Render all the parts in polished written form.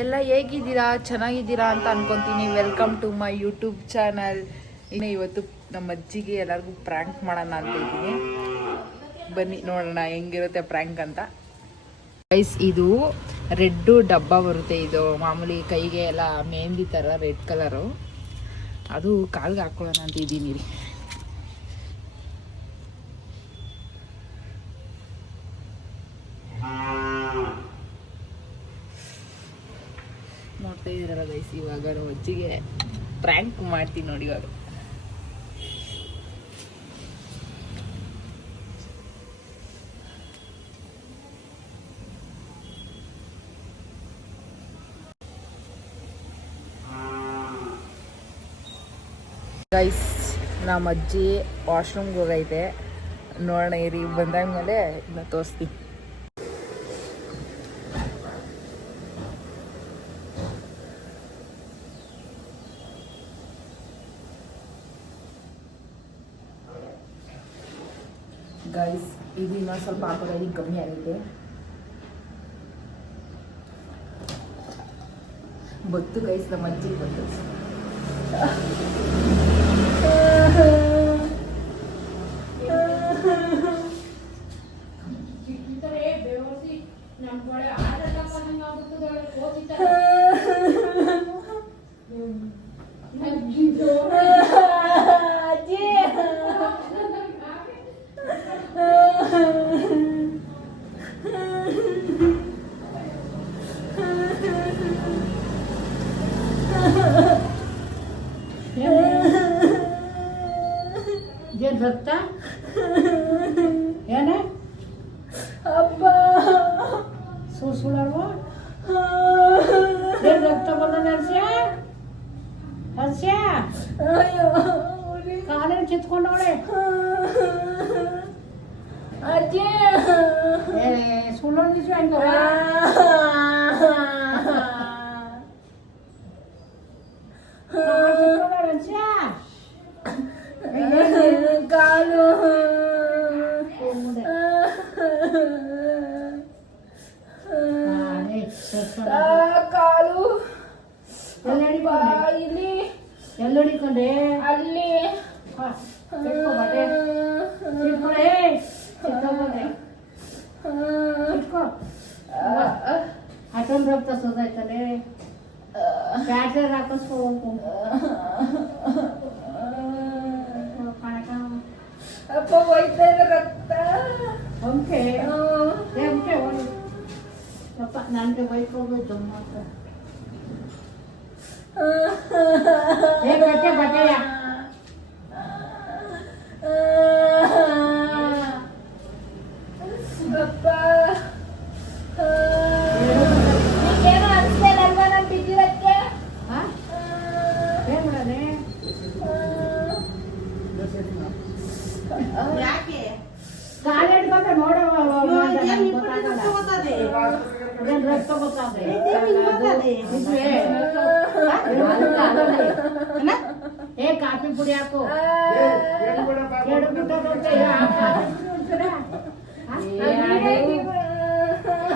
ಎಲ್ಲ ಹೇಗಿದ್ದೀರಾ, ಚೆನ್ನಾಗಿದ್ದೀರಾ ಅಂತ ಅನ್ಕೊತೀನಿ. Welcome to my YouTube channel. ಇನ್ನು ಇವತ್ತು ನಮ್ಮ ಅಜ್ಜಿಗೆ ಎಲ್ಲರಿಗೂ ಪ್ರ್ಯಾಂಕ್ ಮಾಡೋಣ ಅಂತ ಇದ್ದೀನಿ. ಬನ್ನಿ ನೋಡೋಣ ಹೆಂಗಿರುತ್ತೆ ಪ್ರ್ಯಾಂಕ್ ಅಂತ. ಗೈಸ್, ಇದು ರೆಡ್ಡು ಡಬ್ಬ ಬರುತ್ತೆ. ಇದು ಮಾಮೂಲಿ ಕೈಗೆ ಎಲ್ಲ ಮೆಹಂದಿ ಥರ ರೆಡ್ ಕಲರು. ಅದು ಕಾಲ್ಗೆ ಹಾಕ್ಕೊಳ್ಳೋಣ ಅಂತ ಇದ್ದೀನಿ ರೀ. ನೋಡ್ತಾ ಇದ್ದೀರಲ್ಲ ಗೈಸ್, ಇವಾಗ ನಾವು ಅಜ್ಜಿಗೆ ಪ್ರ್ಯಾಂಕ್ ಮಾಡ್ತೀನಿ ನೋಡಿ. ಇವಾಗ ಗೈಸ್, ನಮ್ಮ ಅಜ್ಜಿ ವಾಶ್ರೂಮ್ಗೆ ಹೋಗೈತೆ. ನೋಡೋಣ ಇರಿ, ಬಂದಾದ್ಮೇಲೆ ಇನ್ನು ತೋರಿಸ್ತೀನಿ. ಗೈಸ್, ಇದು ಇನ್ನೊಂದು ಸ್ವಲ್ಪ ಹಾಕೋದು ಕಮ್ಮಿ ಆಗಿದೆ. ಗೊತ್ತು ಗೈಸ್, ನಮ್ಮ ಅಜ್ಜಿಗೆ ಗೊತ್ತು. ರಕ್ತ ಏನ ಅಪ್ಪ ಸುಳ್ಳು ರಕ್ತ ಬಂದ ಹರ್ಷ್ಯ ಹರ್ಷ್ಯ ಕಾಲೇನು ಕಿತ್ಕೊಂಡವಳೆ ಅಜ್ಜಿ. ಸುಳ್ಳು ನಿಜ ಹಂಗ ಹರ್ಷ್ಯ ಕಾಲು ಕಾಲು ಇಲ್ಲಿ ಎಲ್ಲಡಿಕೊಂಡೆ ಅಲ್ಲಿ ಅಟೊಂದು ರಕ್ತ ಸೋದಾಯ್ತದೆ. ಬ್ಯಾಟ್ರಿ ಹಾಕಿಸ್ಕೋಬೇಕು. ಅಪ್ಪ ಹೋಯ್ತಾ ಇದೆ ರಕ್ತ. ಓಕೆ ಓಕೆ ಅಪ್ಪ ನನಗೆ ಬೈಕೋಬೇಕು ಮಾತ್ರ. ಬಟ್ಟೆ ಬಟ್ಟೆಯ ಅಪ್ಪ ಏನೋ ಅನ್ಸಲ್ಲ ಅಲ್ವಾ ನಾನು ಬಿದ್ದಿರಕ್ಕೆ? ಏನ್ ಮಾಡೋದೆ? ಯಾಕೆ ಕಾಲು ಹಿಡ್ಕೊಂಡ್ರೆ ನೋಡೋ ರಕ್ತ ಗೊತ್ತಾದ್ರೆ ಏ ಕಾಫಿ ಪುಡಿ ಹಾಕು.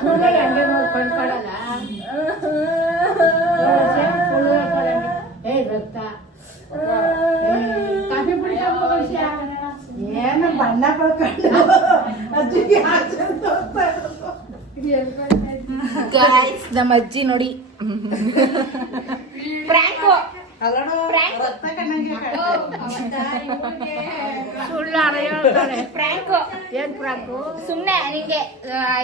ಹಂಗೆ ಕಣ್ಕೊಡಲ್ಲ. ಏ ರಕ್ತ ಕಾಫಿ ಪುಡಿ ಏನು ಬಣ್ಣ ಪಡ್ಕೊಂಡು ಅಜ್ಜಿಗೆ ಗೈಸ್, ನಮ್ಮ ಅಜ್ಜಿ ನೋಡಿ ಪ್ರ್ಯಾಂಕು ಪ್ರ್ಯಾಂಕು ಏನ್ ಪ್ರಾಕು ಸುಮ್ನೆ ನಿಂಗೆ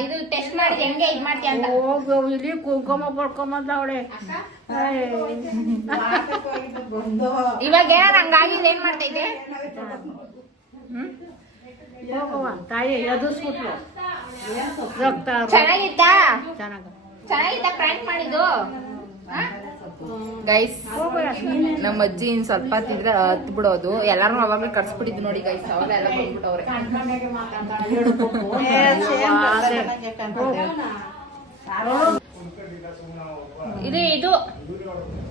ಇದು ಟೆಸ್ಟ್ ಮಾಡಿ ಹೆಂಗೆ ಇದ್ ಮಾಡ್ತೀಯ ಅಂತ. ಹೋಗು ಇಲ್ಲಿ ಕುಂಕುಮ ಪಡ್ಕೊಂಬಂದ ಅವಳೆ. ಇವಾಗ ಏನಾರ ಹಂಗಾಗಿದ್ದು ಏನ್ ಮಾಡ್ತಾ ಇದ್ದೆ? ಹೋಗುವ ತಾಯಿ ಎದುರ್ಸ್ಬಿಟ್ಲು ರಕ್ತ ಚೆನ್ನಾಗಿತ್ತಾ? ಚೆನ್ನಾಗ ಪ್ರ್ಯಾಂಕ್ ಮಾಡಿದ್ದು ಗೈಸ್. ನಮ್ಮ ಅಜ್ಜಿ ಇನ್ ಸ್ವಲ್ಪ ತಿಂದ್ರೆ ಹತ್ ಬಿಡೋದು. ಎಲ್ಲಾರು ಅವಾಗ್ಲೇ ಕರ್ಸ್ಬಿಟ್ಟಿದ್ದು ನೋಡಿ ಗೈಸ್. ಅವಾಗ ಎಲ್ಲ ಬಂದ್ಬಿಟ್ಟವ್ರೆ. ಇದು ಇದು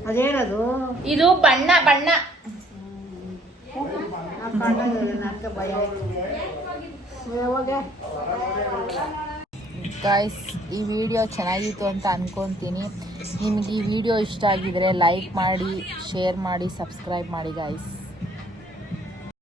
ಅದೇನದು ಇದು ಬಣ್ಣ ಬಣ್ಣ. ಗಾಯ್ಸ್ ಈ ವಿಡಿಯೋ ಚೆನ್ನಾಗಿತ್ತು ಅಂತ ಅನ್ಕೊತೀನಿ. ನಿಮ್ಗೆ ಈ ವಿಡಿಯೋ ಇಷ್ಟ ಆಗಿದ್ರೆ ಲೈಕ್ ಮಾಡಿ, ಶೇರ್ ಮಾಡಿ, ಸಬ್ಸ್ಕ್ರೈಬ್ ಮಾಡಿ ಗಾಯ್ಸ್.